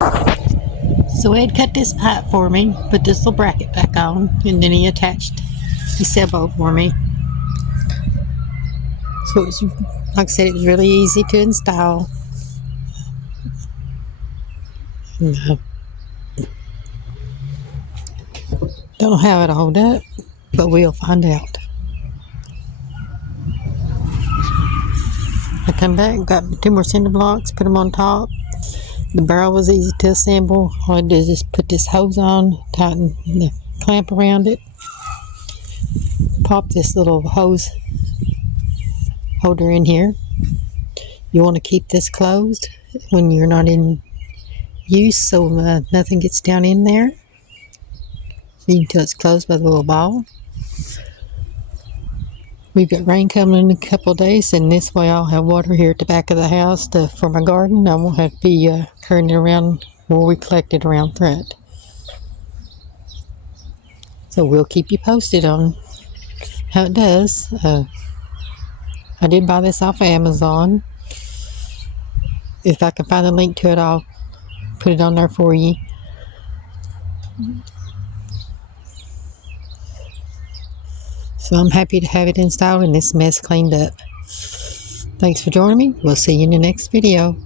So Ed cut this pipe for me, put this little bracket back on, and then he attached the sailboat for me. So it's, like I said, it was really easy to install. Don't know how it'll hold up, but we'll find out. I come back, got 2 more cinder blocks, put them on top. The barrel was easy to assemble. All I did is just put this hose on, tighten the clamp around it, pop this little hose holder in here. You want to keep this closed when you're not in use so nothing gets down in there. Until it's closed by the little ball. We've got rain coming in a couple of days, and this way I'll have water here at the back of the house for my garden. I won't have to be carrying it around where we collect it around front. So we'll keep you posted on how it does. I did buy this off Amazon. If I can find a link to it, I'll put it on there for you. So I'm happy to have it installed and this mess cleaned up. Thanks for joining me. We'll see you in the next video.